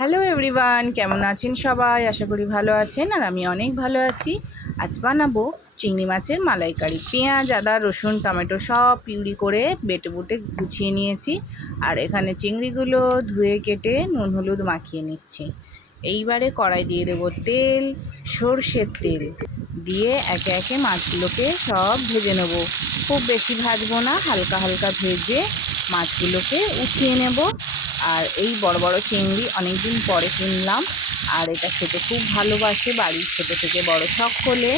Hello everyone, কেমন আছেন সবাই? আশা করি ভালো আছেন। আর আমি অনেক ভালো আছি। আজ বানাবো চিংড়ি মাছের মালাইকারি। পেঁয়াজ, আদা, রসুন, টমেটো সব পিউরি করে বেটে বুটে গুছিয়ে নিয়েছি। আর এখানে চিংড়িগুলো ধুয়ে কেটে নুন হলুদ মাখিয়ে নিচ্ছি। এইবারে কড়াই দিয়ে দেবো তেল, সর্ষের তেল দিয়ে একে একে মাছগুলোকে সব ভেজে নেব। খুব বেশি ভাজবো না, হালকা হালকা ভেজে মাছগুলোকে উঠিয়ে নেব। আর এই বড় বড় চিংড়ি অনেক দিন পরে কিনলাম, আর এটা খেতে খুব ভালোবাসে বাড়ির ছোটো থেকে বড় সকলে।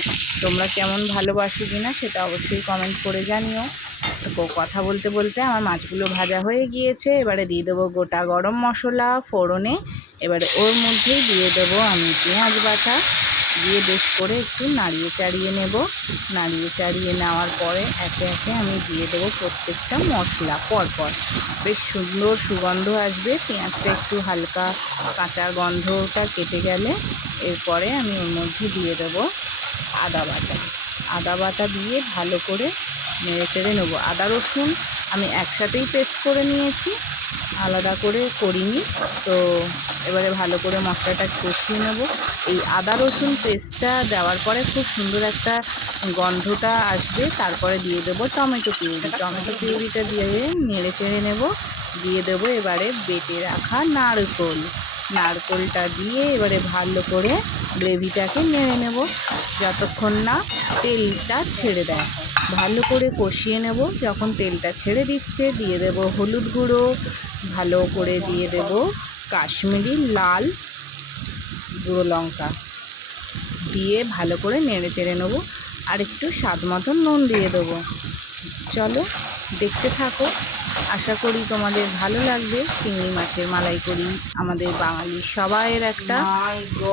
তোমরা কেমন ভালোবাসো কিনা সেটা অবশ্যই কমেন্ট করে জানিও। তো কথা বলতে বলতে আমার মাছগুলো ভাজা হয়ে গিয়েছে। এবারে দিয়ে দেবো গোটা গরম মশলা ফোড়নে। এবারে ওর মধ্যেই দিয়ে দেবো আমি পেঁয়াজ বাটা, দিয়ে বেশ করে একটু নাড়িয়ে চাড়িয়ে নেব। নাড়িয়ে চাড়িয়ে নেওয়ার পরে একে একে আমি দিয়ে দেবো প্রত্যেকটা মশলা পরপর। বেশ সুন্দর সুগন্ধ আসবে, পেঁয়াজটা একটু হালকা কাঁচা গন্ধটা কেটে গেলে এরপরে আমি ওর মধ্যে দিয়ে দেবো আদা বাটা। আদা বাটা দিয়ে ভালো করে নেড়ে চেড়ে নেবো। আদা রসুন আমি একসাথেই পেস্ট করে নিয়েছি, আলাদা করে করিনি। তো এবারে ভালো করে মশলাটা কষিয়ে নেব। এই আদা রসুন পেস্টটা দেওয়ার পরে খুব সুন্দর একটা গন্ধটা আসবে। তারপরে দিয়ে দেবো টমেটো পিউরি। টমেটো পিউরিটা দিয়ে নেড়ে চেড়ে নেব। দিয়ে দেবো এবারে বেটে রাখা নারকোলটা দিয়ে এবারে ভালো করে গ্রেভিটাকে নেড়ে নেব যতক্ষণ না তেলটা ছেড়ে দেয়। ভালো করে কষিয়ে নেব। যখন তেলটা ছেড়ে দিচ্ছে দিয়ে দেব হলুদ গুঁড়ো, ভালো করে দিয়ে দেব কাশ্মীরি লাল গুঁড়ো লঙ্কা দিয়ে ভালো করে নেড়ে চেড়ে নেবো। আর একটু স্বাদ মতন নুন দিয়ে দেবো। চলো দেখতে থাকো, আশা করি তোমাদের ভালো লাগবে। চিংড়ি মাছের মালাইকারি আমাদের বাঙালির সবাইয়ের একটা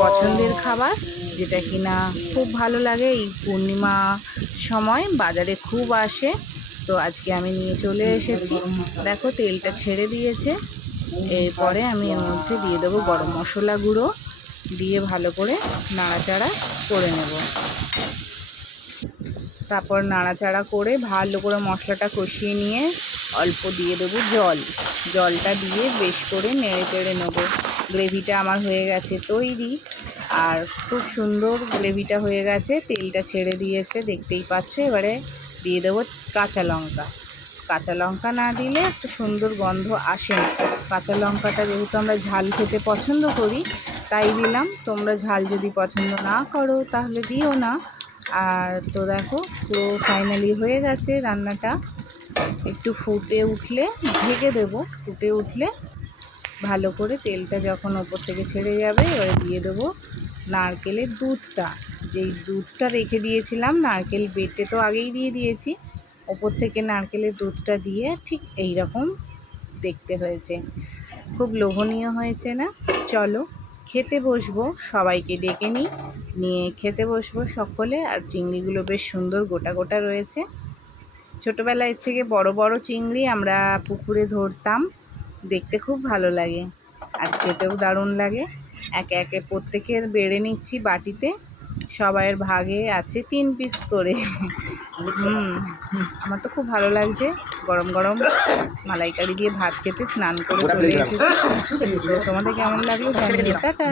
পছন্দের খাবার, যেটা কিনা খুব ভালো লাগে। এই পূর্ণিমা সময় বাজারে খুব আসে। তো আজকে আমি নিয়ে চলে এসেছি। দেখো তেলটা ছেড়ে দিয়েছে। এরপরে আমি এর মধ্যে দিয়ে দেবো গরম মশলা গুঁড়ো, দিয়ে ভালো করে নাড়াচাড়া করে নেব। তারপর নাড়াচাড়া করে ভালো করে মশলাটা কষিয়ে নিয়ে অল্প দিয়ে দেবো জলটা দিয়ে বেশ করে নেড়ে চেড়ে নেবো। গ্রেভিটা আমার হয়ে গেছে তৈরি, আর খুব সুন্দর গ্রেভিটা হয়ে গেছে, তেলটা ছেড়ে দিয়েছে দেখতেই পাচ্ছ। এবারে দিয়ে দেবো কাঁচা লঙ্কা না দিলে একটা সুন্দর গন্ধ আসে না। কাঁচা লঙ্কাটা যেহেতু আমরা ঝাল খেতে পছন্দ করি তাই দিলাম। তোমরা ঝাল যদি পছন্দ না করো তাহলে দিও না। আর তো দেখো পুরো ফাইনালি হয়ে গেছে রান্নাটা। একটু ফুটে উঠলে ঢেকে দেবো। ফুটে উঠলে ভালো করে তেলটা যখন ওপর থেকে ছেড়ে যাবে এবারে দিয়ে দেবো নারকেলের দুধটা। যেই দুধটা রেখে দিয়েছিলাম, নারকেল বেটে তো আগেই দিয়ে দিয়েছি, ওপর থেকে নারকেলের দুধটা দিয়ে ঠিক এই রকম দেখতে হয়েছে। খুব লোভনীয় হয়েছে না? চলো খেতে বসবো, সবাইকে ডেকে নিয়ে খেতে বসবো সকলে। আর চিংড়িগুলো বেশ সুন্দর গোটা গোটা রয়েছে। ছোটোবেলায় এর থেকে বড় বড় চিংড়ি আমরা পুকুরে ধরতাম, দেখতে খুব ভালো লাগে আর খেতেও দারুণ লাগে। একে একে প্রত্যেকের বেড়ে নিচ্ছি বাটিতে, সবাইয়ের ভাগে আছে 3 পিস করে। আমার তো খুব ভালো লাগছে গরম গরম মালাইকারি দিয়ে ভাত খেতে। স্নান করে চলে এসেছি। তোমাদের কেমন লাগলো? টাটা।